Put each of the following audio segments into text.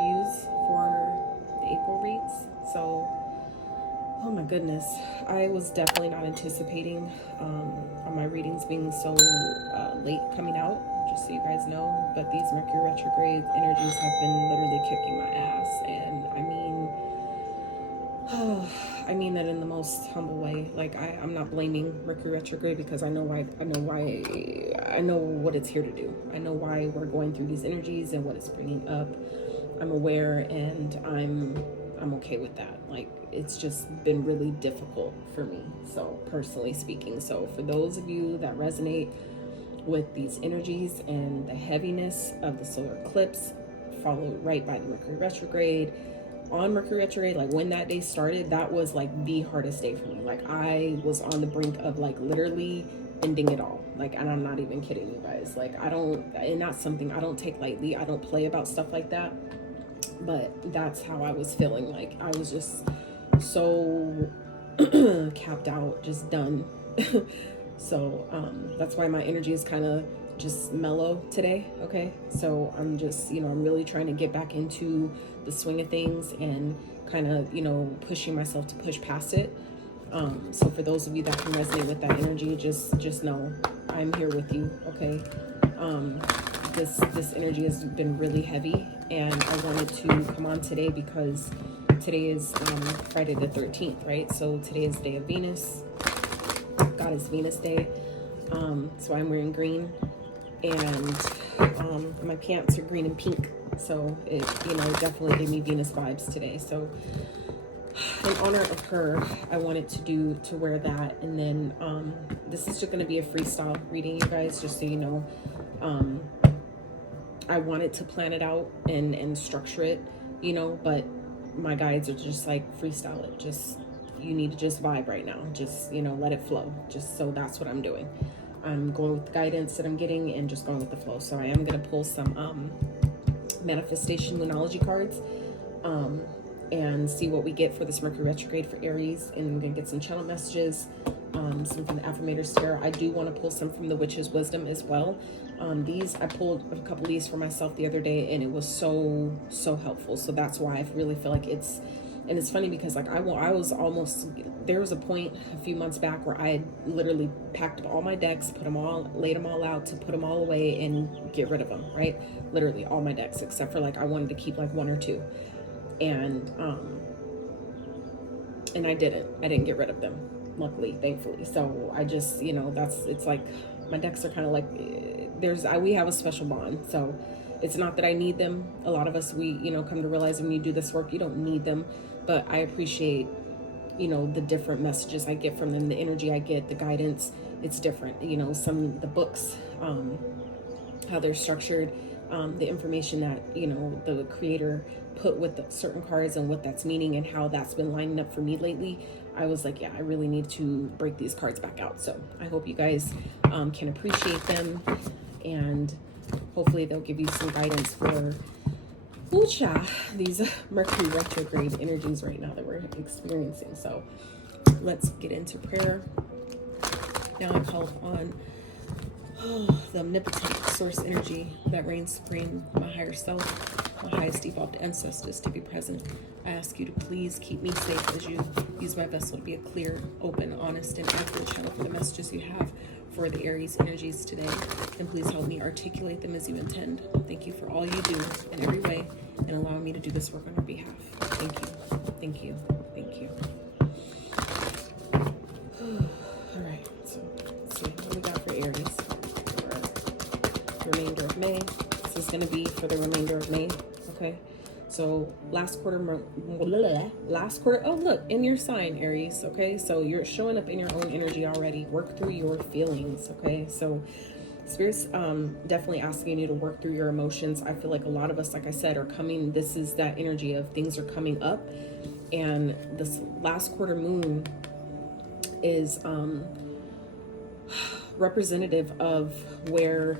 views for the April reads. So, oh my goodness, I was definitely not anticipating on my readings being so late coming out, just so you guys know. But these Mercury retrograde energies have been literally kicking my ass, and I mean that in the most humble way. Like I'm not blaming Mercury retrograde because I know why. I know what it's here to do. I know why we're going through these energies and what it's bringing up. I'm aware, and I'm okay with that. Like, it's just been really difficult for me, so personally speaking. So for those of you that resonate with these energies and the heaviness of the solar eclipse followed right by the Mercury retrograde, on Mercury retrograde, like when that day started, that was like the hardest day for me. Like I was on the brink of like literally ending it all. Like, and I'm not even kidding you guys. Like and that's something I don't take lightly. I don't play about stuff like that. But that's how I was feeling. Like I was just so capped out, just done. So that's why my energy is kind of just mellow today. Okay, so I'm just, I'm really trying to get back into the swing of things and kind of, pushing myself to push past it. So for those of you that can resonate with that energy, just know I'm here with you. Okay. This energy has been really heavy, and I wanted to come on today because today is Friday the 13th, right? So today is the day of Venus. God is Venus Day. So I'm wearing green, and my pants are green and pink. So it, definitely gave me Venus vibes today. So in honor of her, I wanted to wear that. And then this is just going to be a freestyle reading, you guys, just so you know. I wanted to plan it out and structure it, but my guides are just like, freestyle it. Just, you need to just vibe right now. Just, let it flow. Just, so that's what I'm doing. I'm going with the guidance that I'm getting and just going with the flow. So I am going to pull some manifestation moonology cards and see what we get for this Mercury retrograde for Aries. And I'm going to get some channel messages, some from the Affirmators Tarot. I do want to pull some from the Witch's Wisdom as well. I pulled a couple of these for myself the other day, and it was so helpful. So that's why I really feel like it's funny because like I was almost, there was a point a few months back where I had literally packed up all my decks, laid them all out to put them all away and get rid of them, right? Literally all my decks, except for like I wanted to keep like one or two. And I didn't get rid of them, luckily, thankfully. So I just, it's like my decks are kind of like, we have a special bond. So it's not that I need them. A lot of us, we, come to realize when you do this work, you don't need them, but I appreciate, the different messages I get from them, the energy I get, the guidance. It's different, the books, how they're structured, the information that, the creator put with certain cards and what that's meaning and how that's been lining up for me lately. I was like, yeah, I really need to break these cards back out. So I hope you guys can appreciate them, and hopefully they'll give you some guidance for these Mercury retrograde energies right now that we're experiencing. So let's get into prayer. Now I call upon the omnipotent source energy that reigns supreme, my higher self, my highest evolved ancestors to be present. I ask you to please keep me safe as you use my vessel to be a clear, open, honest, and accurate channel for the messages you have for the Aries energies today. And please help me articulate them as you intend. Thank you for all you do in every way and allowing me to do this work on our behalf. Thank you. Thank you. Thank you. All right, so let's see what we got for Aries. Remainder of May. This is going to be for the remainder of May. Okay, so last quarter, oh look, in your sign, Aries. Okay, so you're showing up in your own energy already. Work through your feelings. Okay, so Spirit's definitely asking you to work through your emotions. I feel like a lot of us, like I said, are coming, this is that energy of things are coming up, and this last quarter moon is representative of where,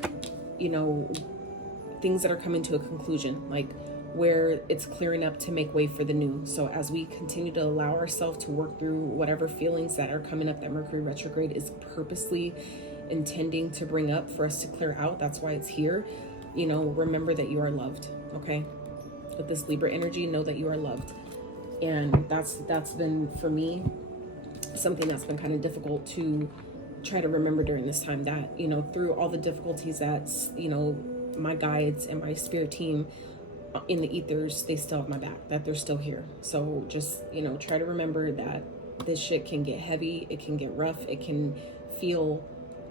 things that are coming to a conclusion, like where it's clearing up to make way for the new. So as we continue to allow ourselves to work through whatever feelings that are coming up that Mercury retrograde is purposely intending to bring up for us to clear out, that's why it's here. Remember that you are loved. Okay, with this Libra energy, know that you are loved. And that's been, for me, something that's been kind of difficult to try to remember during this time, that, you know, through all the difficulties that, you know, my guides and my spirit team in the ethers, they still have my back, that they're still here. So just, you know, try to remember that this shit can get heavy, it can get rough, it can feel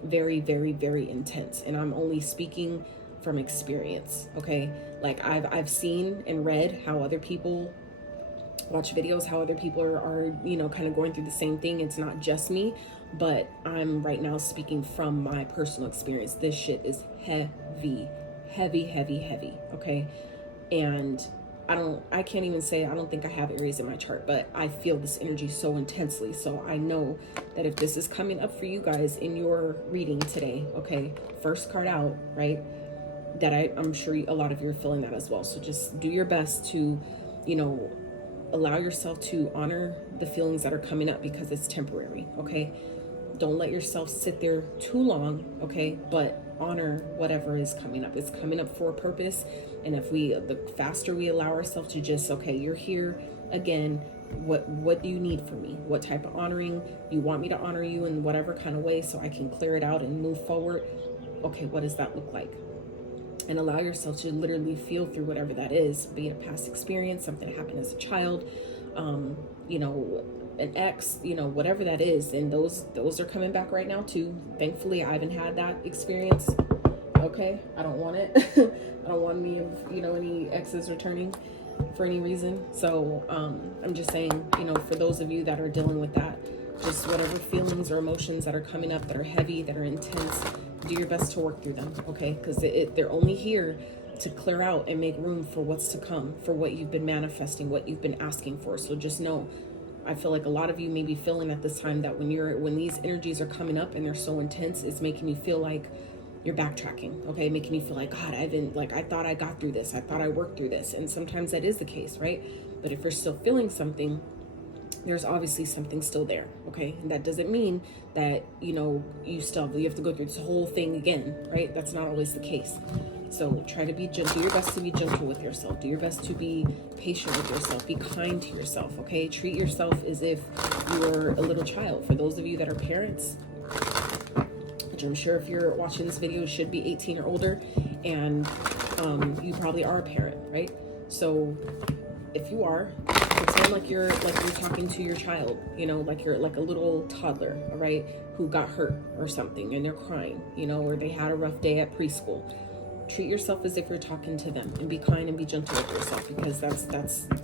very, very, very intense. And I'm only speaking from experience, okay? Like I've seen and read how other people watch videos, how other people are, you know, kind of going through the same thing. It's not just me, but I'm right now speaking from my personal experience. This shit is heavy, heavy, heavy, heavy, okay? And I can't even say, I don't think I have Aries in my chart, but I feel this energy so intensely. So I know that if this is coming up for you guys in your reading today, okay, first card out, right, that I'm sure a lot of you are feeling that as well. So just do your best to, you know, allow yourself to honor the feelings that are coming up, because it's temporary, okay? Don't let yourself sit there too long, okay? But honor whatever is coming up. It's coming up for a purpose. And if the faster we allow ourselves to just, okay, you're here again, what do you need from me? What type of honoring? You want me to honor you in whatever kind of way so I can clear it out and move forward? Okay, what does that look like? And allow yourself to literally feel through whatever that is, be it a past experience, something that happened as a child, you know, an ex, you know, whatever that is. And those are coming back right now too. Thankfully, I haven't had that experience. Okay, I don't want it. I don't want any exes returning for any reason. So I'm just saying, you know, for those of you that are dealing with that, just whatever feelings or emotions that are coming up, that are heavy, that are intense, do your best to work through them, okay? Because they're only here to clear out and make room for what's to come, for what you've been manifesting, what you've been asking for. So just know, I feel like a lot of you may be feeling at this time that when these energies are coming up and they're so intense, it's making you feel like you're backtracking, okay? Making you feel like, God, I thought I got through this. I thought I worked through this. And sometimes that is the case, right? But if you're still feeling something, there's obviously something still there, okay? And that doesn't mean that, you know, you have to go through this whole thing again, right? That's not always the case. So try to be gentle. Do your best to be gentle with yourself. Do your best to be patient with yourself. Be kind to yourself, okay? Treat yourself as if you're a little child. For those of you that are parents, which I'm sure if you're watching this video should be 18 or older, and you probably are a parent, right? So if you are, pretend like you're talking to your child, you know, like you're like a little toddler, right, who got hurt or something and they're crying, you know, or they had a rough day at preschool. Treat yourself as if you're talking to them, and be kind and be gentle with yourself, because that's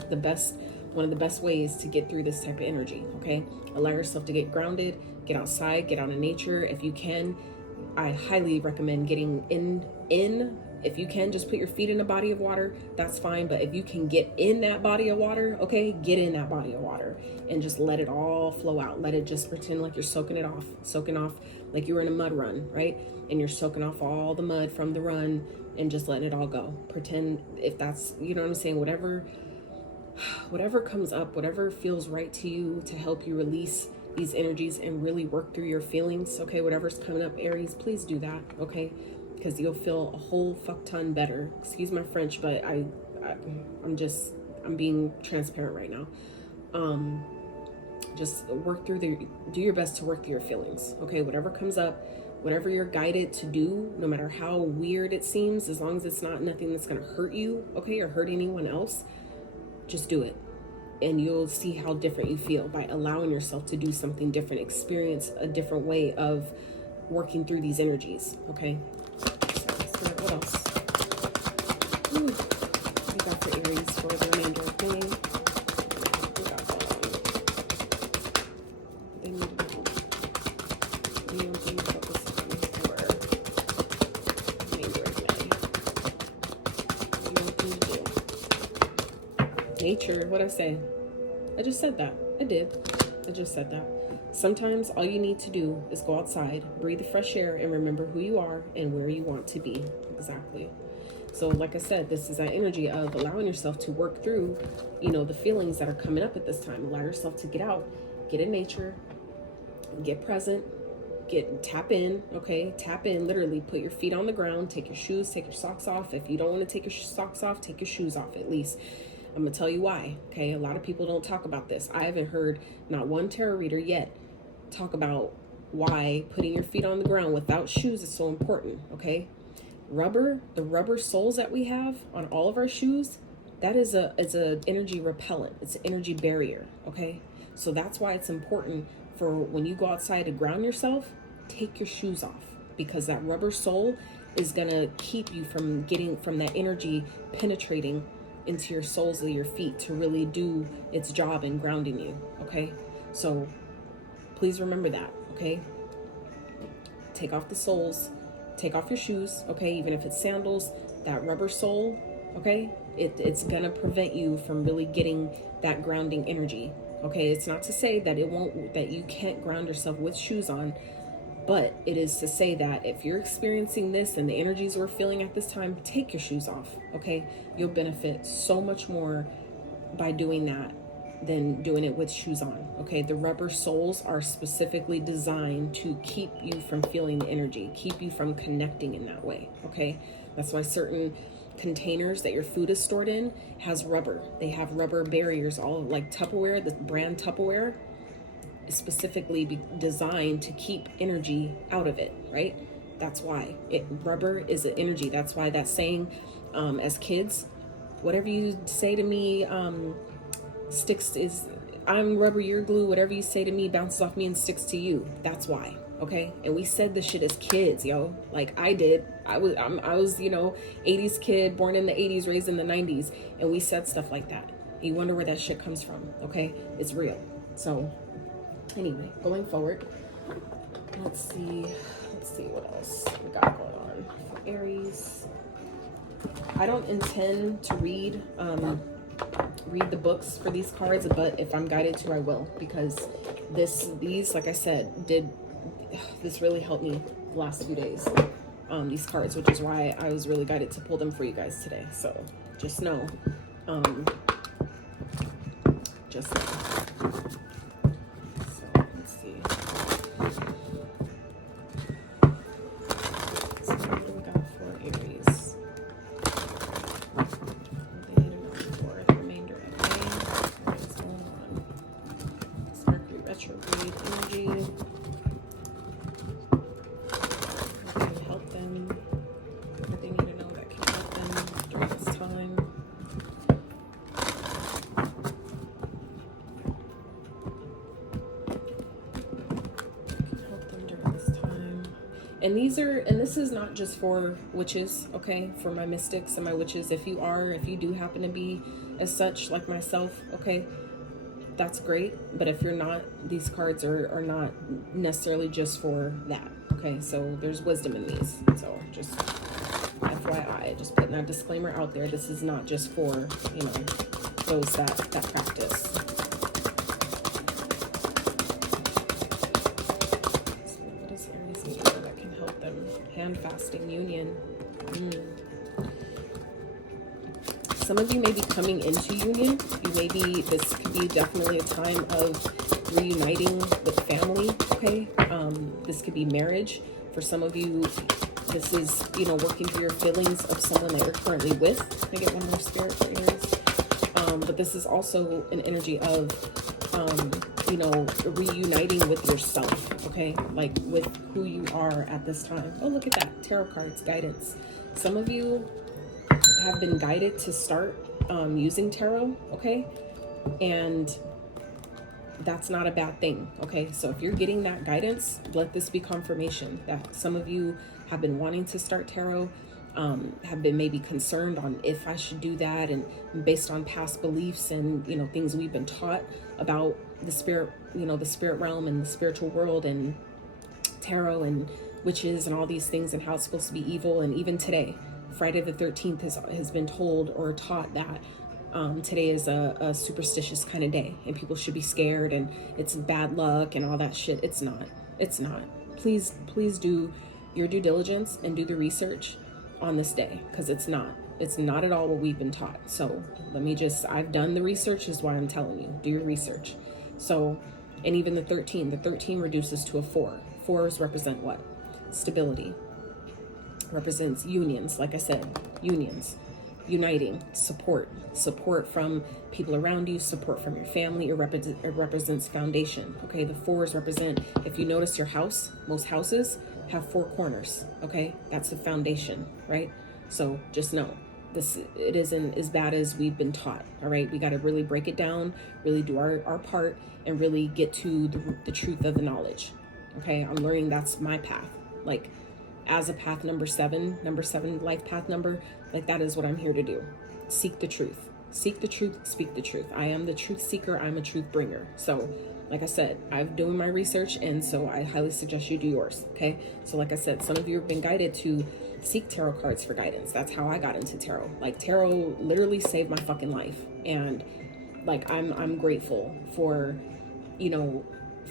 the best, one of the best ways to get through this type of energy, okay? Allow yourself to get grounded, get outside, get out in nature. If you can, I highly recommend getting in. If you can, just put your feet in a body of water, that's fine. But if you can get in that body of water, okay, get in that body of water and just let it all flow out. Let it just pretend like you're soaking off like you were in a mud run, right? And you're soaking off all the mud from the run and just letting it all go. Pretend, if that's, you know what I'm saying, whatever comes up, whatever feels right to you to help you release these energies and really work through your feelings, okay? Whatever's coming up, Aries, please do that, okay? Because you'll feel a whole fuck ton better. Excuse my French, but I'm being transparent right now. Just do your best to work through your feelings, okay? Whatever comes up, whatever you're guided to do, no matter how weird it seems, as long as it's not nothing that's gonna hurt you, okay, or hurt anyone else, just do it. And you'll see how different you feel by allowing yourself to do something different, experience a different way of working through these energies, okay? What else? We got for Aries for the remainder of May. We got they need to go home. We don't think about this for remainder of May. You don't think to do. Nature, what'd I say? I just said that. I just said that. Sometimes all you need to do is go outside, breathe the fresh air, and remember who you are and where you want to be. Exactly. So like I said, this is that energy of allowing yourself to work through, you know, the feelings that are coming up at this time. Allow yourself to get out, get in nature, get present, tap in, okay? Tap in, literally put your feet on the ground, take your shoes, take your socks off. If you don't want to take your socks off, take your shoes off at least. I'm gonna tell you why, okay? A lot of people don't talk about this. I haven't heard not one tarot reader yet talk about why putting your feet on the ground without shoes is so important, okay? The rubber soles that we have on all of our shoes, that is it's a energy repellent. It's an energy barrier, okay? So that's why it's important for when you go outside to ground yourself, take your shoes off, because that rubber sole is gonna keep you from getting from that energy penetrating into your soles of your feet to really do its job in grounding you, okay? So please remember that, okay? Take off the soles, take off your shoes, okay? Even if it's sandals, that rubber sole, okay? It's gonna prevent you from really getting that grounding energy. Okay, it's not to say that that you can't ground yourself with shoes on, but it is to say that if you're experiencing this and the energies we're feeling at this time, take your shoes off, okay? You'll benefit so much more by doing that than doing it with shoes on, okay? The rubber soles are specifically designed to keep you from feeling the energy, keep you from connecting in that way, okay? That's why certain containers that your food is stored in has rubber. They have rubber barriers, all like Tupperware, the brand Tupperware is specifically designed to keep energy out of it, right? That's why rubber is an energy. That's why that saying, as kids, whatever you say to me sticks is, I'm rubber, you're glue, whatever you say to me bounces off me and sticks to you. That's why. Okay, and we said this shit as kids, yo. Like I did. I was 80s kid, born in the 80s, raised in the 90s, and we said stuff like that. You wonder where that shit comes from. Okay, it's real. So anyway, going forward, let's see what else we got going on for Aries. I don't intend to read the books for these cards, but if I'm guided to, I will, because these, like I said, this really helped me the last few days, these cards, which is why I was really guided to pull them for you guys today. So just know, just know. So let's see. So what do we got for Aries? For the remainder of May, what is going on? It's Mercury retrograde energy. What they need to know that can help them during this time. Help them during this time. And this is not just for witches, okay? For my mystics and my witches. If you do happen to be as such like myself, okay, that's great. But if you're not, these cards are not necessarily just for that. Okay, so there's wisdom in these. So just FYI, just putting that disclaimer out there. This is not just for, those that practice. So what is Aries that can help them? Hand fasting, union. Some of you may be coming into union. This could be definitely a time of reuniting with family, okay? This could be marriage. For some of you, this is, working through your feelings of someone that you're currently with. Can I get one more spirit for Aries? But this is also an energy of, reuniting with yourself, okay? Like with who you are at this time. Oh, look at that. Tarot cards, guidance. Some of you have been guided to start using tarot, okay? And that's not a bad thing, okay? So if you're getting that guidance, let this be confirmation that some of you have been wanting to start tarot, have been maybe concerned on if I should do that, and based on past beliefs and things we've been taught about the spirit, the spirit realm and the spiritual world and tarot and witches and all these things and how it's supposed to be evil. And even today, Friday the 13th has been told or taught that today is a superstitious kind of day and people should be scared and it's bad luck and all that shit. It's not. Please do your due diligence and do the research on this day, because it's not at all what we've been taught. So I've done the research, is why I'm telling you, do your research. So, and even the 13 reduces to a 4. Fours represent what? Stability. Represents unions, like I said, unions, uniting, support from people around you, support from your family. It represents foundation. Okay, the fours represent, if you notice your house, most houses have four corners. Okay, that's the foundation, right? So just know this, it isn't as bad as we've been taught. All right, we got to really break it down, really do our part, and really get to the truth of the knowledge. Okay, I'm learning that's my path. Like, as a path number seven life path number, like that is what I'm here to do. Seek the truth, speak the truth. I am the truth seeker. I'm a truth bringer. So like I said, I'm doing my research, and so I highly suggest you do yours. Okay, so like I said, some of you have been guided to seek tarot cards for guidance. That's how I got into tarot. Like, tarot literally saved my fucking life, and like I'm grateful for, you know,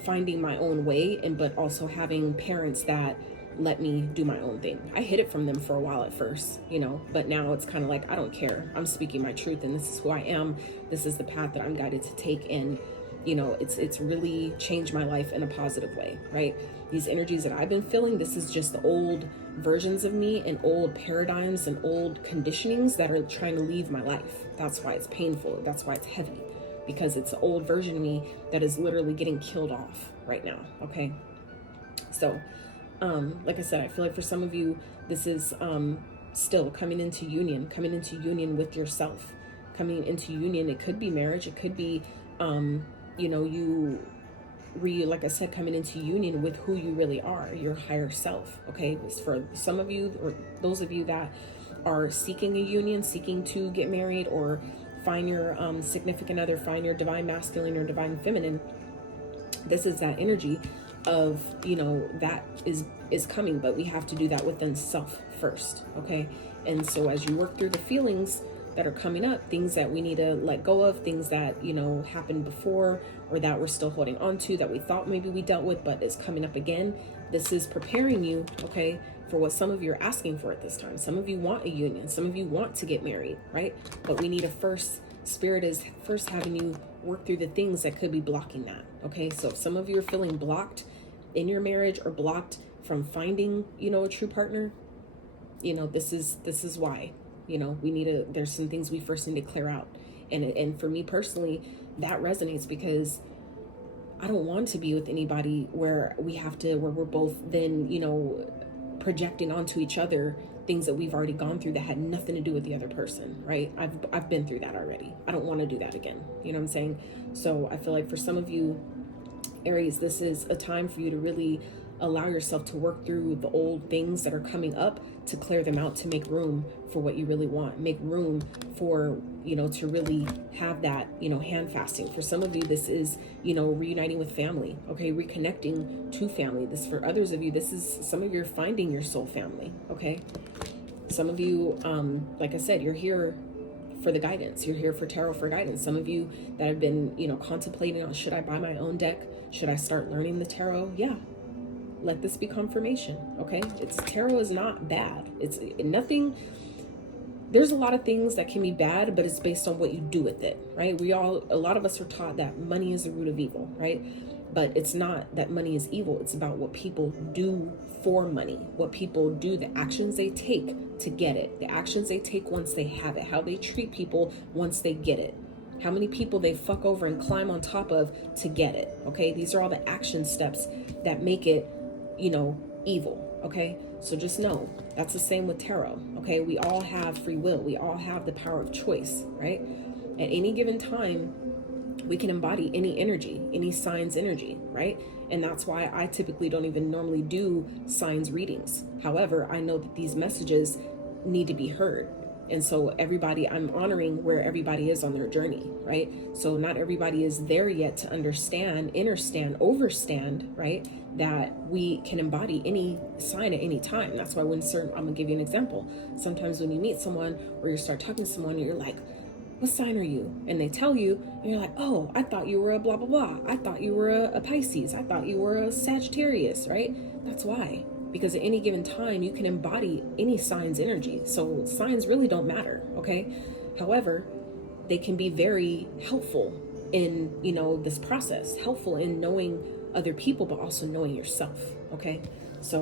finding my own way, and but also having parents that let me do my own thing. I hid it from them for a while at first, you know, but now it's kind of like, I don't care. I'm speaking my truth, and this is who I am. This is the path that I'm guided to take. And, you know, it's really changed my life in a positive way, right? These energies that I've been feeling, this is just the old versions of me and old paradigms and old conditionings that are trying to leave my life. That's why it's painful. That's why it's heavy, because it's an old version of me that is literally getting killed off right now. Okay. So, like I said, I feel like for some of you, this is still coming into union with yourself, coming into union. It could be marriage. It could be, you know, like I said, coming into union with who you really are, your higher self. Okay. For some of you, or those of you that are seeking a union, seeking to get married or find your significant other, find your divine masculine or divine feminine, this is that energy of, you know, that is coming, but we have to do that within self first. Okay. And so as you work through the feelings that are coming up, things that we need to let go of, things that, you know, happened before, or that we're still holding on to, that we thought maybe we dealt with, but is coming up again. This is preparing you, okay, for what some of you are asking for at this time. Some of you want a union. Some of you want to get married, right? But we need to first, Spirit is first having you work through the things that could be blocking that. Okay. So if some of you are feeling blocked in your marriage, or blocked from finding, you know, a true partner, you know, this is why, you know, we need to, there's some things we first need to clear out. And for me personally, that resonates, because I don't want to be with anybody where we're both then, you know, projecting onto each other things that we've already gone through that had nothing to do with the other person, right? I've been through that already. I don't want to do that again. You know what I'm saying? So I feel like for some of you, Aries, this is a time for you to really allow yourself to work through the old things that are coming up, to clear them out, to make room for what you really want, make room for, you know, to really have that, you know, hand fasting. For some of you, this is, you know, reuniting with family, okay, reconnecting to family. This, for others of you, this is, some of you are finding your soul family, okay? Some of you, like I said, you're here for the guidance. You're here for tarot for guidance. Some of you that have been, you know, contemplating on, should I buy my own deck? Should I start learning the tarot? Yeah. Let this be confirmation. Okay. Tarot is not bad. It's nothing. There's a lot of things that can be bad, but it's based on what you do with it, right? A lot of us are taught that money is the root of evil, right? But it's not that money is evil. It's about what people do for money, what people do, the actions they take to get it, the actions they take once they have it, how they treat people once they get it, how many people they fuck over and climb on top of to get it. Okay. These are all the action steps that make it, you know, evil. Okay. So just know that's the same with tarot. Okay. We all have free will. We all have the power of choice, right? At any given time, we can embody any energy, any sign's energy, right? And that's why I typically don't even normally do signs readings. However, I know that these messages need to be heard. And so everybody, I'm honoring where everybody is on their journey, right? So not everybody is there yet to understand, understand, overstand, right? That we can embody any sign at any time. That's why I'm gonna give you an example. Sometimes when you meet someone or you start talking to someone and you're like, what sign are you? And they tell you, and you're like, oh, I thought you were a blah, blah, blah. I thought you were a Pisces. I thought you were a Sagittarius, right? That's why. Because at any given time, you can embody any sign's energy. So signs really don't matter, okay? However, they can be very helpful in, you know, this process, helpful in knowing other people, but also knowing yourself, okay? So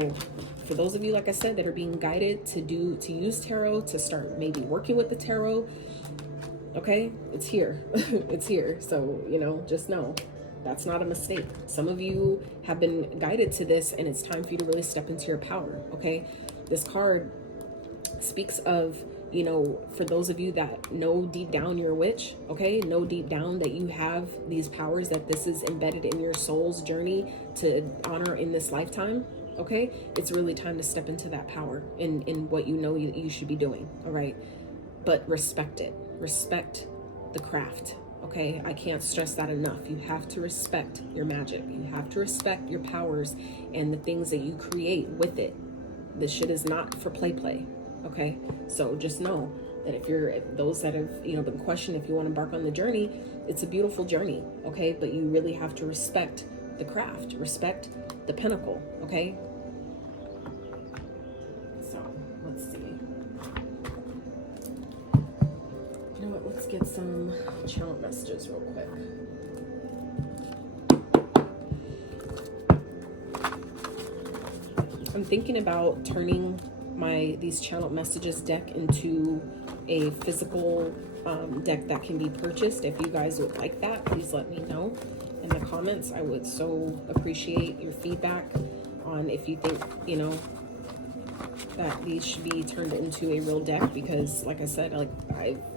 for those of you, like I said, that are being guided to use tarot, to start maybe working with the tarot, okay, it's here. It's here. So, you know, just know that's not a mistake. Some of you have been guided to this, and it's time for you to really step into your power, okay? This card speaks of, you know, for those of you that know deep down you're a witch, okay, know deep down that you have these powers, that this is embedded in your soul's journey to honor in this lifetime, okay, it's really time to step into that power in what you know you should be doing, all right? But respect it. Respect the craft, okay? I can't stress that enough. You have to respect your magic. You have to respect your powers and the things that you create with it. This shit is not for play, okay? So just know that if those that have, you know, been questioning if you want to embark on the journey, it's a beautiful journey, okay? But you really have to respect the craft, respect the pinnacle, okay? So let's see. You know what, let's get some channel messages real quick. I'm thinking about turning these channel messages deck into a physical deck that can be purchased. If you guys would like that, please let me know in the comments. I would so appreciate your feedback on if you think, you know, that these should be turned into a real deck, because like I said, like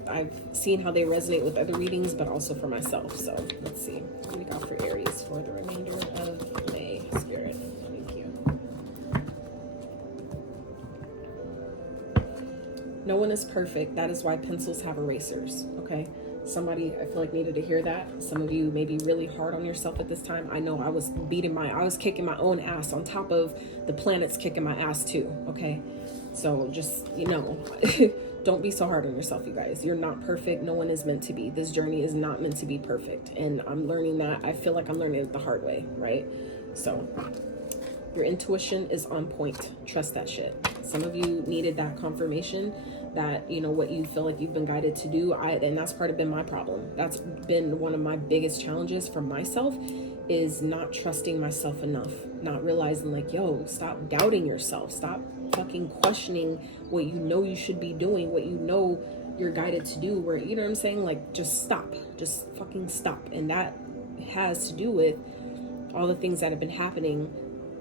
I've seen how they resonate with other readings, but also for myself. So let's see what we got for Aries for the remainder of May. Spirit, thank you. No one is perfect. That is why pencils have erasers, okay? Somebody, I feel like, needed to hear that. Some of you may be really hard on yourself at this time. I know I was kicking my own ass on top of the planets kicking my ass too, okay? So just, you know, don't be so hard on yourself, you guys. You're not perfect. No one is meant to be. This journey is not meant to be perfect. And I'm learning that. I feel like I'm learning it the hard way, right? So your intuition is on point. Trust that shit. Some of you needed that confirmation that, you know, what you feel like you've been guided to do. And that's part of been my problem. That's been one of my biggest challenges for myself, is not trusting myself enough. Not realizing, like, yo, stop doubting yourself. Stop fucking questioning what you know you should be doing, what you know you're guided to do, where, you know what I'm saying? Like, just stop. Just fucking stop. And that has to do with all the things that have been happening,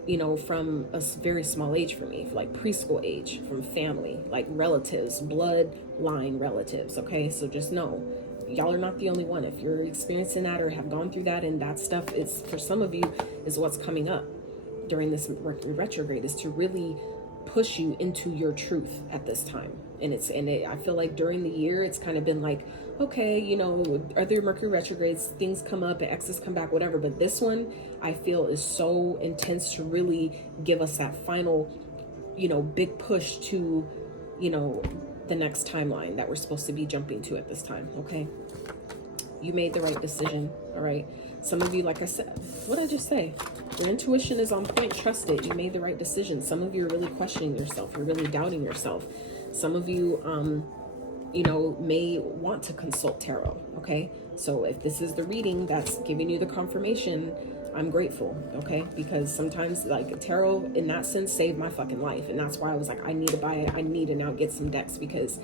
you know, from a very small age for me, like preschool age, from family, like relatives, bloodline relatives, okay? So just know, y'all are not the only one. If you're experiencing that or have gone through that, and that stuff is, for some of you, is what's coming up during this Mercury retrograde, is to really push you into your truth at this time. And I feel like during the year, it's kind of been like, okay, you know, other Mercury retrogrades, things come up, exes come back, whatever. But this one, I feel, is so intense to really give us that final, you know, big push to, you know, the next timeline that we're supposed to be jumping to at this time, okay? You made the right decision, all right? Some of you, like I said, what did I just say? Your intuition is on point. Trust it. You made the right decision. Some of you are really questioning yourself. You're really doubting yourself. Some of you, you know, may want to consult tarot, okay? So if this is the reading that's giving you the confirmation, I'm grateful, okay? Because sometimes, like, tarot, in that sense, saved my fucking life. And that's why I was like, I need to buy it. I need to now get some decks, because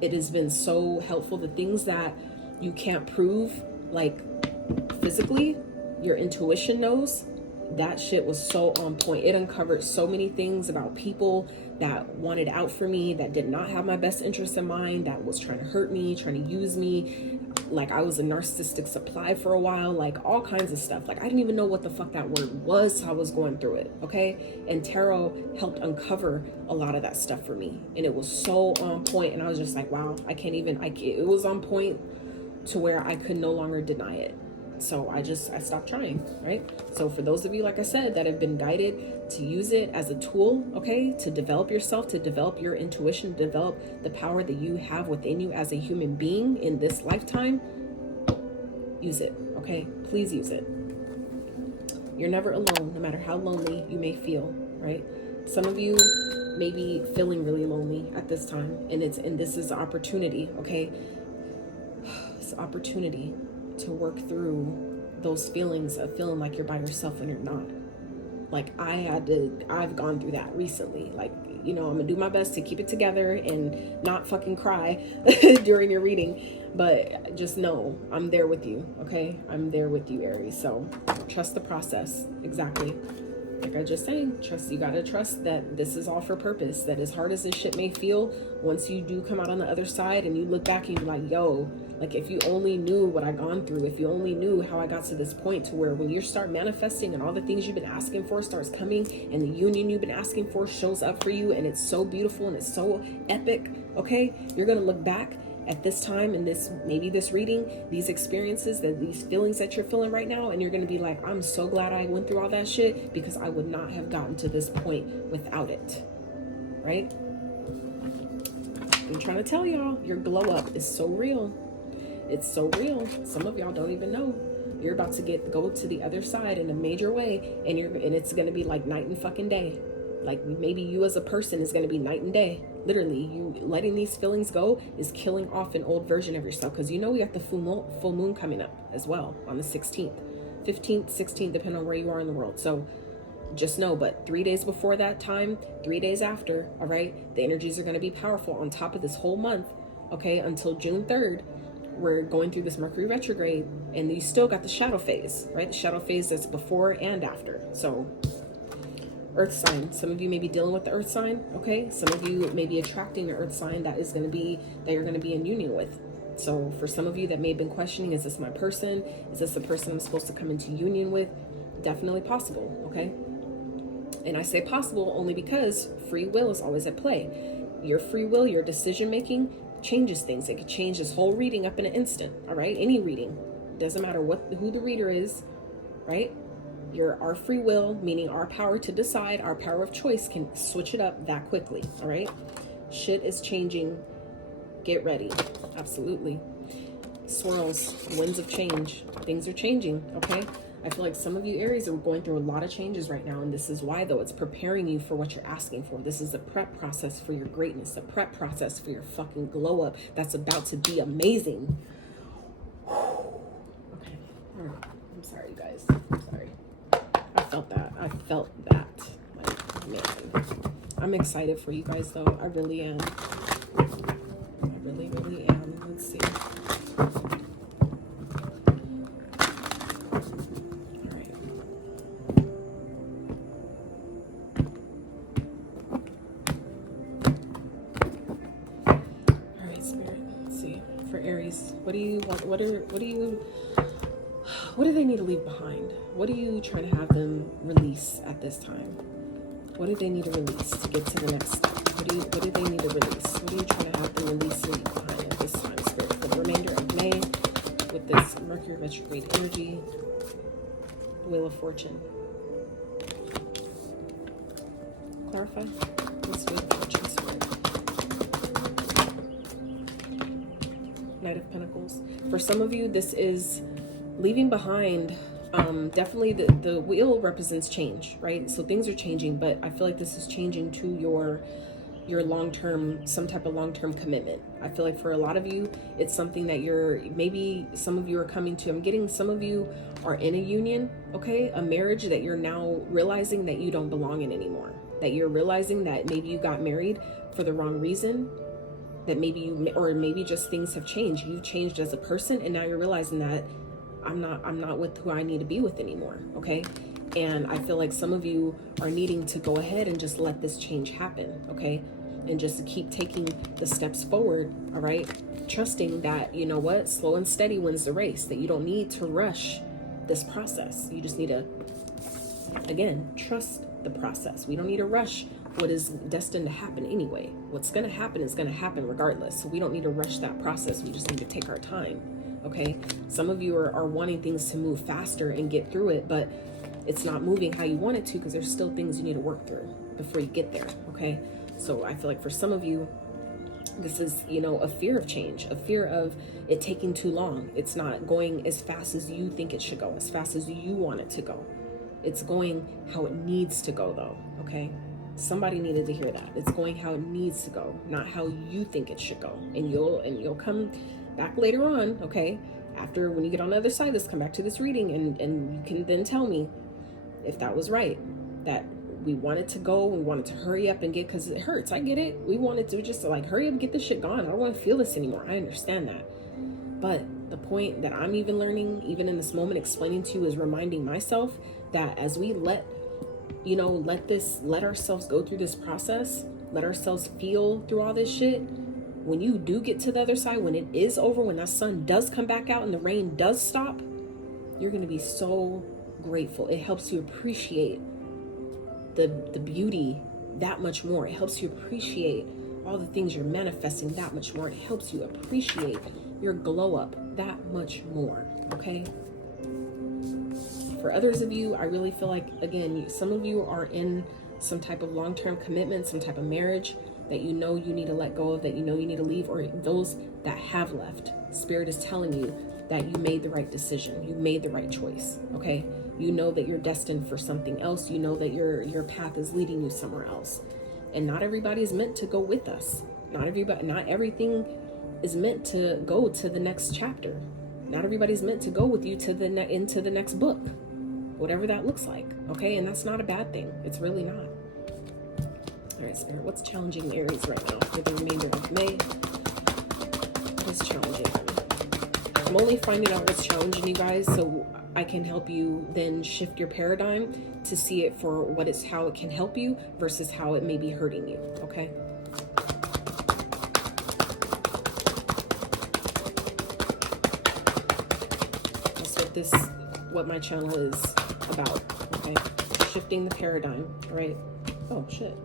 it has been so helpful. The things that you can't prove, like, physically, your intuition knows. That shit was so on point. It uncovered so many things about people that wanted out for me, that did not have my best interest in mind, that was trying to hurt me, trying to use me. Like, I was a narcissistic supply for a while, like all kinds of stuff. Like, I didn't even know what the fuck that word was, so I was going through it, okay? And tarot helped uncover a lot of that stuff for me. And it was so on point. And I was just like, wow, it was on point to where I could no longer deny it. So I stopped trying, right? So for those of you, like I said, that have been guided to use it as a tool, okay, to develop yourself, to develop your intuition, develop the power that you have within you as a human being in this lifetime, use it, okay? Please use it. You're never alone, no matter how lonely you may feel, right? Some of you may be feeling really lonely at this time, and this is an opportunity, okay? It's an opportunity to work through those feelings of feeling like you're by yourself when you're not. Like I've gone through that recently. Like, you know, I'm gonna do my best to keep it together and not fucking cry during your reading, but just know I'm there with you. Okay, I'm there with you, Aries. So trust the process. Exactly. Like I just saying, trust. You gotta trust that this is all for purpose. That as hard as this shit may feel, once you do come out on the other side and you look back and you're like, yo, like if you only knew what I've gone through, if you only knew how I got to this point, to where when you start manifesting and all the things you've been asking for starts coming and the union you've been asking for shows up for you, and it's so beautiful and it's so epic, okay, you're gonna look back at this time and this, maybe this reading, these experiences, that these feelings that you're feeling right now, and you're going to be like, I'm so glad I went through all that shit, because I would not have gotten to this point without it. Right? I'm trying to tell y'all, your glow up is so real. It's so real. Some of y'all don't even know. You're about to go to the other side in a major way, and it's going to be like night and fucking day. Like maybe you as a person is going to be night and day. Literally, you letting these feelings go is killing off an old version of yourself. Because you know we got the full moon coming up as well on the 16th, 15th, 16th, depending on where you are in the world. So just know, but 3 days before that time, 3 days after, all right, the energies are going to be powerful on top of this whole month, okay, until June 3rd. We're going through this Mercury retrograde, and you still got the shadow phase, right? The shadow phase that's before and after. So Earth sign. Some of you may be dealing with the Earth sign, okay? Some of you may be attracting the Earth sign that you're going to be in union with. So for some of you that may have been questioning, is this my person? Is this the person I'm supposed to come into union with? Definitely possible, okay? And I say possible only because free will is always at play. Your free will, your decision making changes things. It could change this whole reading up in an instant, all right? Any reading. Doesn't matter who the reader is, right? Our free will, meaning our power to decide, our power of choice, can switch it up that quickly, all right? Shit is changing. Get ready. Absolutely. Swirls, winds of change. Things are changing, okay? I feel like some of you Aries are going through a lot of changes right now, and this is why, though. It's preparing you for what you're asking for. This is a prep process for your greatness, a prep process for your fucking glow up that's about to be amazing. Okay. I'm sorry, you guys. I'm sorry. I felt that. Like, man. I'm excited for you guys, though. I really am. I really, really am. Let's see. All right. All right, Spirit. Let's see. For Aries, what do you want? What do they need to leave behind? What are you trying to have them release at this time? What do they need to release to get to the next step? What do they need to release? What are you trying to have them release and leave behind at this time, Spirit? For the remainder of May, with this Mercury retrograde energy, Wheel of Fortune. Clarify. What's Wheel of Fortune, Spirit? Knight of Pentacles. For some of you, this is leaving behind. Definitely the wheel represents change, right? So things are changing, but I feel like this is changing to your long-term, some type of long-term commitment. I feel like for a lot of you, it's something that maybe some of you are coming to. I'm getting some of you are in a union, okay? A marriage that you're now realizing that you don't belong in anymore. That you're realizing that maybe you got married for the wrong reason. That maybe just things have changed. You've changed as a person, and now you're realizing that I'm not with who I need to be with anymore, okay? And I feel like some of you are needing to go ahead and just let this change happen, okay? And just keep taking the steps forward, all right? Trusting that, you know what, slow and steady wins the race, that you don't need to rush this process. You just need to, again, trust the process. We don't need to rush what is destined to happen anyway. What's gonna happen is gonna happen regardless. So we don't need to rush that process. We just need to take our time. Okay, some of you are wanting things to move faster and get through it, but it's not moving how you want it to, because there's still things you need to work through before you get there. Okay, so I feel like for some of you, this is, you know, a fear of change, a fear of it taking too long. It's not going as fast as you think it should go, as fast as you want it to go. It's going how it needs to go, though. Okay, somebody needed to hear that. It's going how it needs to go, not how you think it should go. And you'll come back later on, okay, after, when you get on the other side of this, come back to this reading, and you can then tell me if that was right. that we wanted to go, we wanted to hurry up and get, because it hurts. I get it. We wanted to just like hurry up and get this shit gone. I don't want to feel this anymore. I understand that. But the point that I'm even learning, even in this moment, explaining to you, is reminding myself that as we let ourselves go through this process, let ourselves feel through all this shit, when you do get to the other side, when it is over, when that sun does come back out and the rain does stop, you're going to be so grateful. It helps you appreciate the beauty that much more. It helps you appreciate all the things you're manifesting that much more. It helps you appreciate your glow up that much more, okay? For others of you, I really feel like, again, some of you are in some type of long-term commitment, some type of marriage that you know you need to let go of, that you know you need to leave, or those that have left. Spirit is telling you that you made the right decision. You made the right choice, okay? You know that you're destined for something else. You know that your path is leading you somewhere else. And not everybody is meant to go with us. Not everything is meant to go to the next chapter. Not everybody's meant to go with you to into the next book, whatever that looks like, okay? And that's not a bad thing. It's really not. All right, Spirit, what's challenging Aries right now for the remainder of May? What is challenging them? I'm only finding out what's challenging you guys so I can help you then shift your paradigm to see it for how it can help you versus how it may be hurting you, okay? That's what my channel is about, okay? Shifting the paradigm, right? Oh, shit.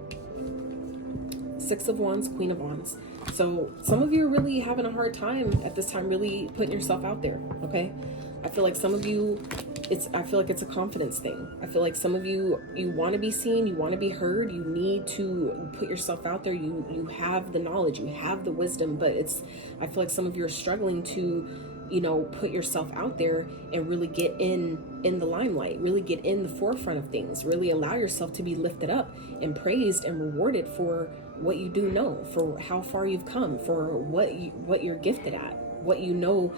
Six of Wands, Queen of Wands. So some of you are really having a hard time at this time really putting yourself out there, okay? I feel like some of you, I feel like it's a confidence thing. I feel like some of you want to be seen, you want to be heard, you need to put yourself out there. You have the knowledge, you have the wisdom, but I feel like some of you are struggling to, put yourself out there and really get in the limelight, really get in the forefront of things, really allow yourself to be lifted up and praised and rewarded for what you do know, for how far you've come, for what you're gifted at, what you know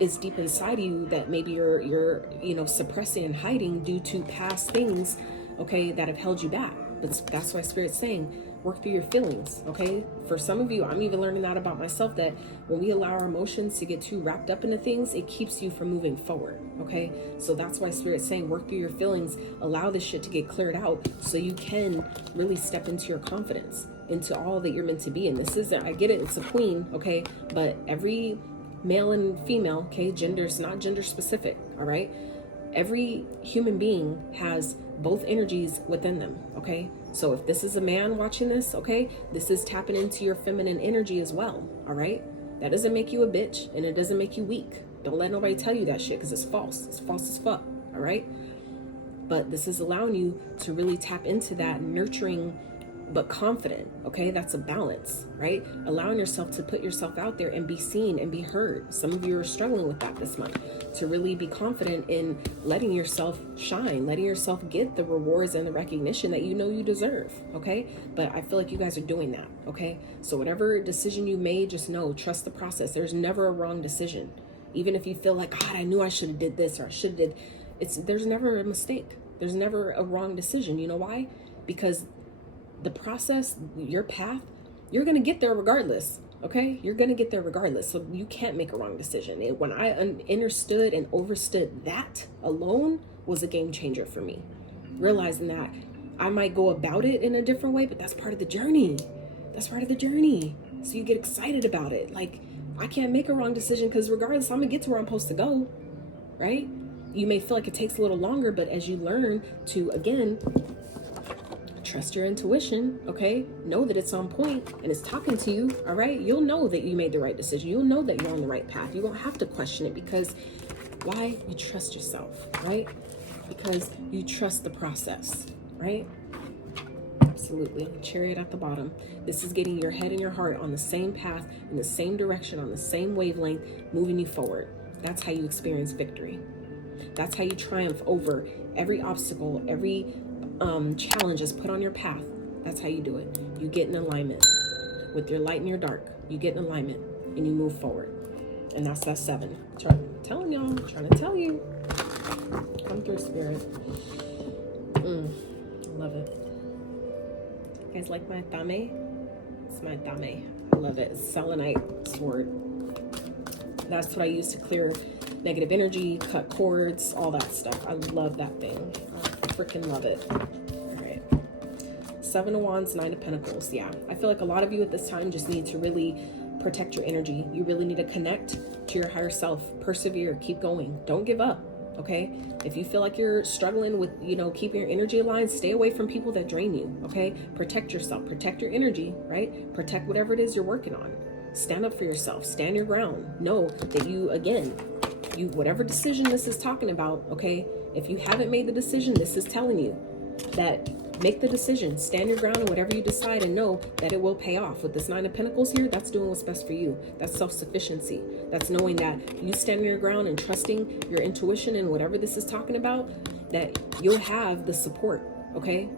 is deep inside you that maybe you're suppressing and hiding due to past things, okay, that have held you back. But that's why Spirit's saying, work through your feelings, okay? For some of you, I'm even learning that about myself, that when we allow our emotions to get too wrapped up into things, it keeps you from moving forward, okay? So that's why Spirit's saying, work through your feelings, allow this shit to get cleared out so you can really step into your confidence, into all that you're meant to be. And this isn't, I get it, it's a queen, okay? But every male and female, okay, gender's not gender specific, all right? Every human being has both energies within them, okay? So if this is a man watching this, okay, this is tapping into your feminine energy as well, all right? That doesn't make you a bitch, and it doesn't make you weak. Don't let nobody tell you that shit, because it's false. It's false as fuck, all right? But this is allowing you to really tap into that nurturing but confident, okay? That's a balance, right? Allowing yourself to put yourself out there and be seen and be heard. Some of you are struggling with that this month, to really be confident in letting yourself shine, letting yourself get the rewards and the recognition that you know you deserve, okay? But I feel like you guys are doing that, okay? So whatever decision you made, just know, trust the process. There's never a wrong decision. Even if you feel like, God, I knew I should have did this, or I should have did, there's never a mistake. There's never a wrong decision. You know why? Because the process, your path, you're going to get there regardless, okay? You're going to get there regardless. So you can't make a wrong decision. When I understood and overstood, that alone was a game changer for me. Realizing that I might go about it in a different way, but that's part of the journey. That's part of the journey. So you get excited about it. Like, I can't make a wrong decision because regardless, I'm going to get to where I'm supposed to go, right? You may feel like it takes a little longer, but as you learn to, again, trust your intuition, okay? Know that it's on point and it's talking to you, all right? You'll know that you made the right decision. You'll know that you're on the right path. You won't have to question it, because why? You trust yourself, right? Because you trust the process, right? Absolutely. Chariot at the bottom. This is getting your head and your heart on the same path, in the same direction, on the same wavelength, moving you forward. That's how you experience victory. That's how you triumph over every obstacle, every challenge is put on your path. That's how you do it. You get in alignment with your light and your dark. You get in alignment and you move forward. And that's that 7. Telling y'all, trying to tell you. Come through, Spirit. Love it. You guys like my dame? It's my dame. I love it. It's selenite sword. That's what I use to clear negative energy, cut cords, all that stuff. I love that thing. I freaking love it. All right. 7 of Wands, 9 of Pentacles. Yeah, I feel like a lot of you at this time just need to really protect your energy. You really need to connect to your higher self. Persevere. Keep going. Don't give up. Okay, if you feel like you're struggling with, you know, keeping your energy aligned, stay away from people that drain you. Okay, protect yourself, protect your energy, right? Protect whatever it is you're working on. Stand up for yourself, stand your ground. Know that you, again, whatever decision this is talking about, okay, if you haven't made the decision, this is telling you that make the decision, stand your ground in whatever you decide, and know that it will pay off. With this 9 of Pentacles here, that's doing what's best for you. That's self-sufficiency. That's knowing that you stand your ground and trusting your intuition and whatever this is talking about, that you'll have the support, okay?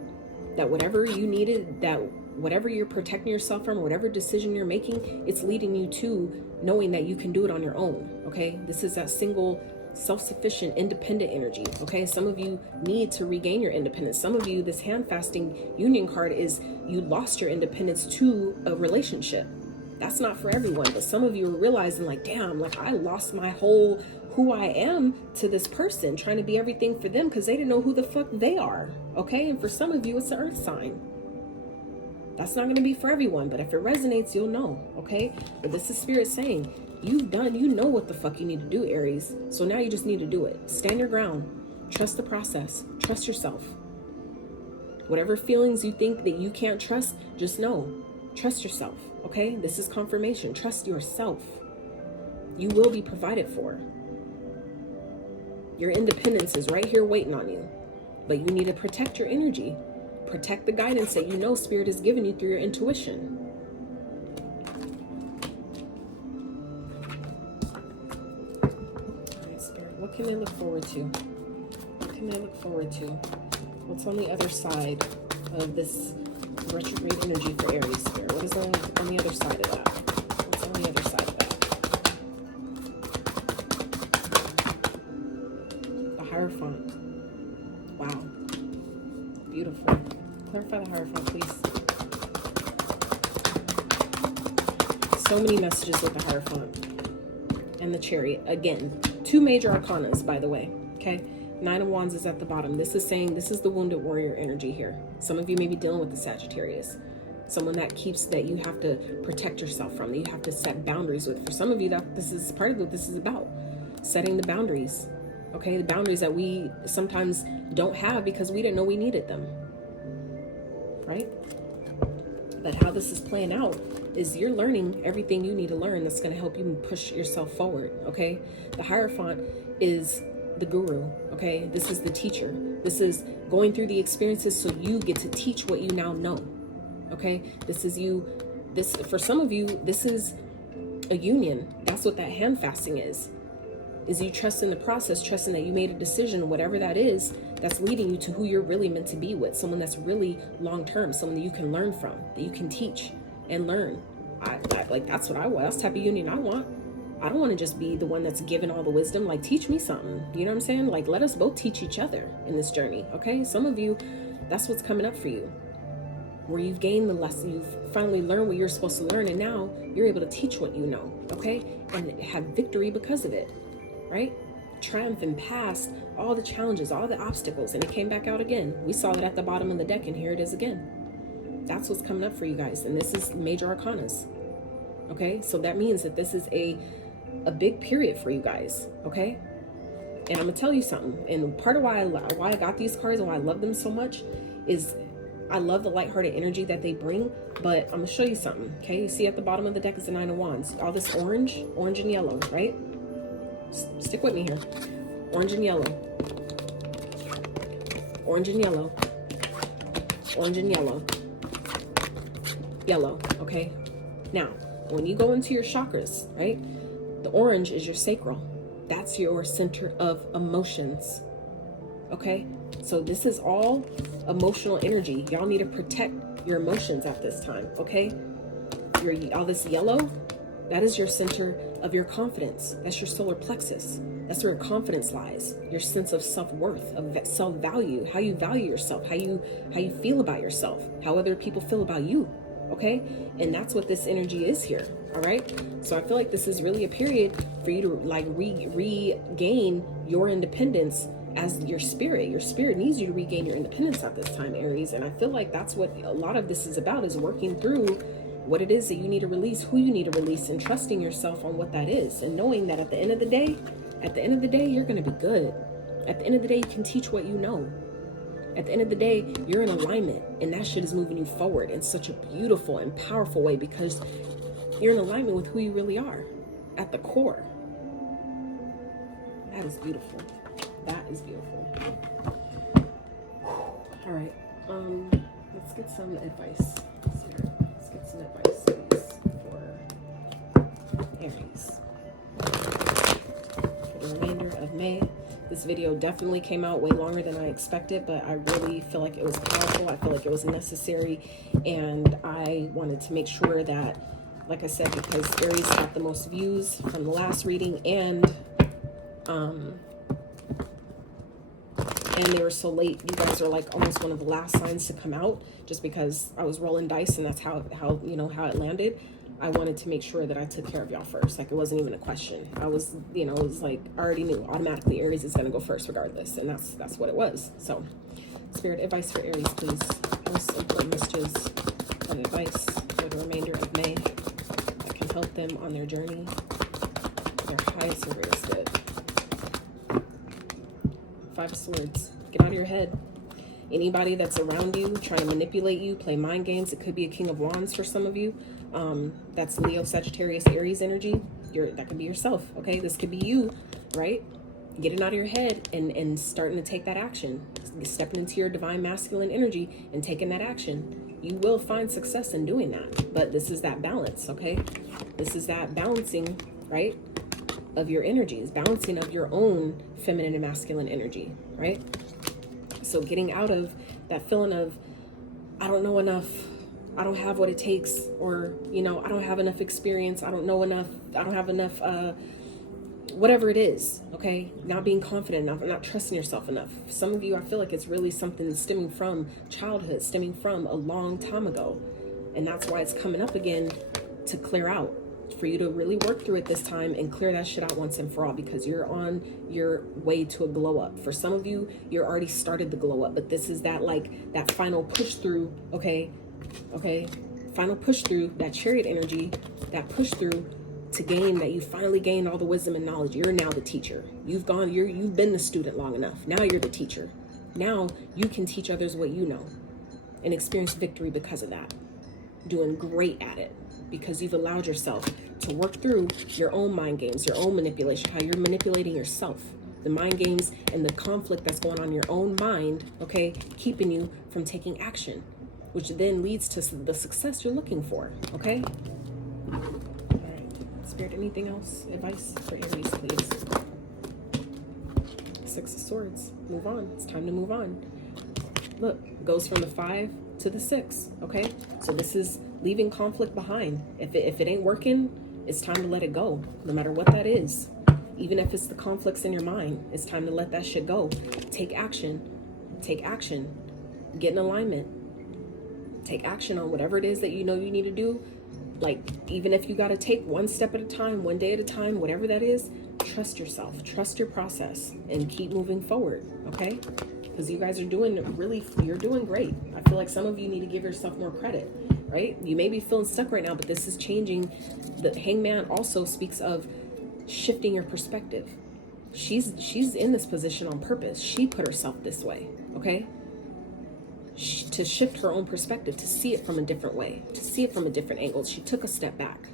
That whatever you needed, that whatever you're protecting yourself from, whatever decision you're making, it's leading you to knowing that you can do it on your own, okay? This is that single, self-sufficient, independent energy, okay? Some of you need to regain your independence. Some of you, this hand fasting union card is you lost your independence to a relationship. That's not for everyone, but some of you are realizing like, damn, like I lost my whole who I am to this person, trying to be everything for them because they didn't know who the fuck they are, okay? And for some of you, it's an earth sign. That's not going to be for everyone, but if it resonates, you'll know, okay? But this is Spirit saying, you know what the fuck you need to do, Aries. So now you just need to do it. Stand your ground. Trust the process. Trust yourself. Whatever feelings you think that you can't trust, just know. Trust yourself, okay? This is confirmation. Trust yourself. You will be provided for. Your independence is right here waiting on you. But you need to protect your energy. Protect the guidance that you know Spirit has given you through your intuition. What can they look forward to? What can they look forward to? What's on the other side of this retrograde energy for Aries Spirit? What is on the other side of that? What's on the other side of that? The Hierophant. Wow. Beautiful. Clarify the Hierophant, please. So many messages with the Hierophant and the Chariot. Again, 2 major arcanas, by the way, okay? 9 of Wands is at the bottom. This is saying this is the wounded warrior energy here. Some of you may be dealing with the Sagittarius. Someone that you have to protect yourself from, that you have to set boundaries with. For some of you, this is part of what this is about. Setting the boundaries, okay? The boundaries that we sometimes don't have because we didn't know we needed them, right? But how this is playing out is you're learning everything you need to learn that's going to help you push yourself forward, okay? The Hierophant is the guru, okay? This is the teacher. This is going through the experiences so you get to teach what you now know, okay? This is you. This, for some of you, this is a union. That's what that hand fasting is you trusting the process, trusting that you made a decision, whatever that is, that's leading you to who you're really meant to be with, someone that's really long-term, someone that you can learn from, that you can teach and learn. Like, that's what I want. That's the type of union I want. I don't want to just be the one that's given all the wisdom. Like, teach me something. You know what I'm saying? Like, let us both teach each other in this journey, okay? Some of you, that's what's coming up for you, where you've gained the lesson, you've finally learned what you're supposed to learn, and now you're able to teach what you know, okay? And have victory because of it, right? Triumphing past all the challenges, all the obstacles, and it came back out again. We saw it at the bottom of the deck, and here it is again. That's what's coming up for you guys, and this is major arcanas, okay? So that means that this is a big period for you guys, okay? And I'm gonna tell you something, and part of why I got these cards and why I love them so much is I love the lighthearted energy that they bring, but I'm gonna show you something, okay? You see at the bottom of the deck is the 9 of Wands. All this orange and yellow, right? Stick with me here. Orange and yellow. Orange and yellow. Orange and yellow. Yellow, okay? Now, when you go into your chakras, right? The orange is your sacral. That's your center of emotions, okay? So this is all emotional energy. Y'all need to protect your emotions at this time, okay? All this yellow, that is your center of your confidence. That's your solar plexus. That's where your confidence lies, your sense of self-worth, of self-value, how you value yourself, how you feel about yourself, how other people feel about you, okay? And that's what this energy is here, all right? So I feel like this is really a period for you to like regain your independence as your spirit. Your spirit needs you to regain your independence at this time, Aries. And I feel like that's what a lot of this is about, is working through what it is that you need to release, who you need to release, and trusting yourself on what that is. And knowing that at the end of the day, you're going to be good. At the end of the day, you can teach what you know. At the end of the day, you're in alignment, and that shit is moving you forward in such a beautiful and powerful way, because you're in alignment with who you really are at the core. That is beautiful. That is beautiful. All right. Let's get some advice. Let's get some advice, please, for Aries. For the remainder of May. This video definitely came out way longer than I expected, but I really feel like it was powerful. I feel like it was necessary, and I wanted to make sure that, like I said, because Aries got the most views from the last reading, and they were so late. You guys are like almost one of the last signs to come out, just because I was rolling dice, and that's how you know how it landed. I wanted to make sure that I took care of y'all first. Like, it wasn't even a question. I was, you know, it was like, I already knew automatically Aries is going to go first regardless. And that's what it was. So, Spirit, advice for Aries, please. Most important messages and advice for the remainder of May that can help them on their journey, their highest and greatest good. 5 of Swords. Get out of your head. Anybody that's around you trying to manipulate you, play mind games. It could be a King of Wands for some of you. That's Leo, Sagittarius, Aries energy. That could be yourself, okay? This could be you, right? Getting out of your head and starting to take that action. Stepping into your divine masculine energy and taking that action. You will find success in doing that. But this is that balance, okay? This is that balancing, right, of your energies. Balancing of your own feminine and masculine energy, right? So getting out of that feeling of, I don't know enough, I don't have what it takes, or, you know, I don't have enough experience, I don't know enough, I don't have enough, whatever it is, okay? Not being confident enough, not trusting yourself enough. Some of you, I feel like it's really something stemming from childhood, stemming from a long time ago. And that's why it's coming up again to clear out. For you to really work through it this time and clear that shit out once and for all, because you're on your way to a glow up. For some of you, you're already started the glow up, but this is that, like, that final push through, okay, final push through, that Chariot energy, that push through to gain, that you finally gained all the wisdom and knowledge. You're now the teacher. You've been the student long enough. Now you're the teacher. Now you can teach others what you know and experience victory because of that. Doing great at it, because you've allowed yourself to work through your own mind games, your own manipulation, how you're manipulating yourself, the mind games and the conflict that's going on in your own mind, okay, keeping you from taking action, which then leads to the success you're looking for, okay? All right, Spirit, anything else? Advice for Aries, please. 6 of Swords. Move on. It's time to move on. Look, goes from the 5 to the 6, okay? So this is leaving conflict behind. If it ain't working, it's time to let it go, no matter what that is. Even if it's the conflicts in your mind, it's time to let that shit go. Take action. Take action. Get in alignment. Take action on whatever it is that you know you need to do. Like, even if you got to take one step at a time, one day at a time, whatever that is, trust yourself, trust your process, and keep moving forward, okay? Because you guys are you're doing great. I feel like some of you need to give yourself more credit, right? You may be feeling stuck right now, but this is changing. The Hangman also speaks of shifting your perspective. She's in this position on purpose. She put herself this way, okay? To shift her own perspective, to see it from a different way, to see it from a different angle. She took a step back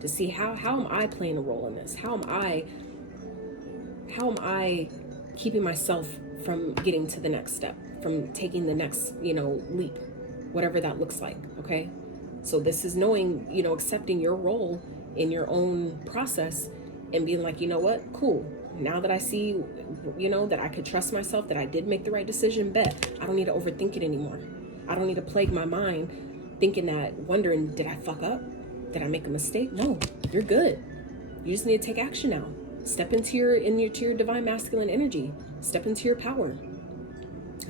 to see how am I playing a role in this? How am I keeping myself from getting to the next step, from taking the next, leap, whatever that looks like, okay? So this is knowing, accepting your role in your own process and being like, you know what, cool. Now that I see, that I could trust myself, that I did make the right decision, bet. I don't need to overthink it anymore. I don't need to plague my mind wondering, did I fuck up? Did I make a mistake? No, you're good. You just need to take action now. Step into your divine masculine energy. Step into your power.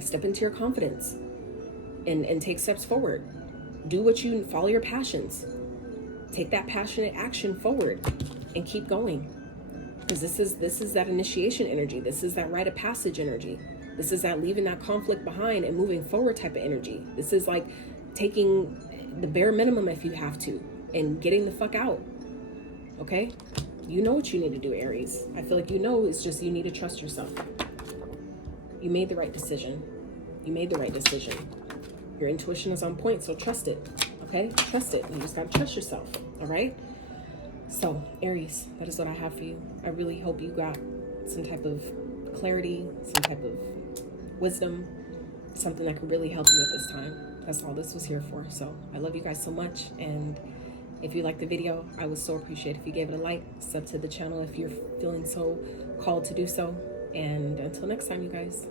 Step into your confidence, and take steps forward. Follow your passions. Take that passionate action forward and keep going. Because this is that initiation energy. This is that rite of passage energy. This is that leaving that conflict behind and moving forward type of energy. This is like taking the bare minimum if you have to and getting the fuck out. Okay? You know what you need to do, Aries. I feel like you know, it's just you need to trust yourself. You made the right decision. You made the right decision. Your intuition is on point, so trust it. Okay? Trust it. You just gotta trust yourself. All right? So, Aries, that is what I have for you. I really hope you got some type of clarity, some type of wisdom, something that could really help you at this time. That's all this was here for. So, I love you guys so much, and if you liked the video, I would so appreciate if you gave it a like, sub to the channel if you're feeling so called to do so, and until next time, you guys.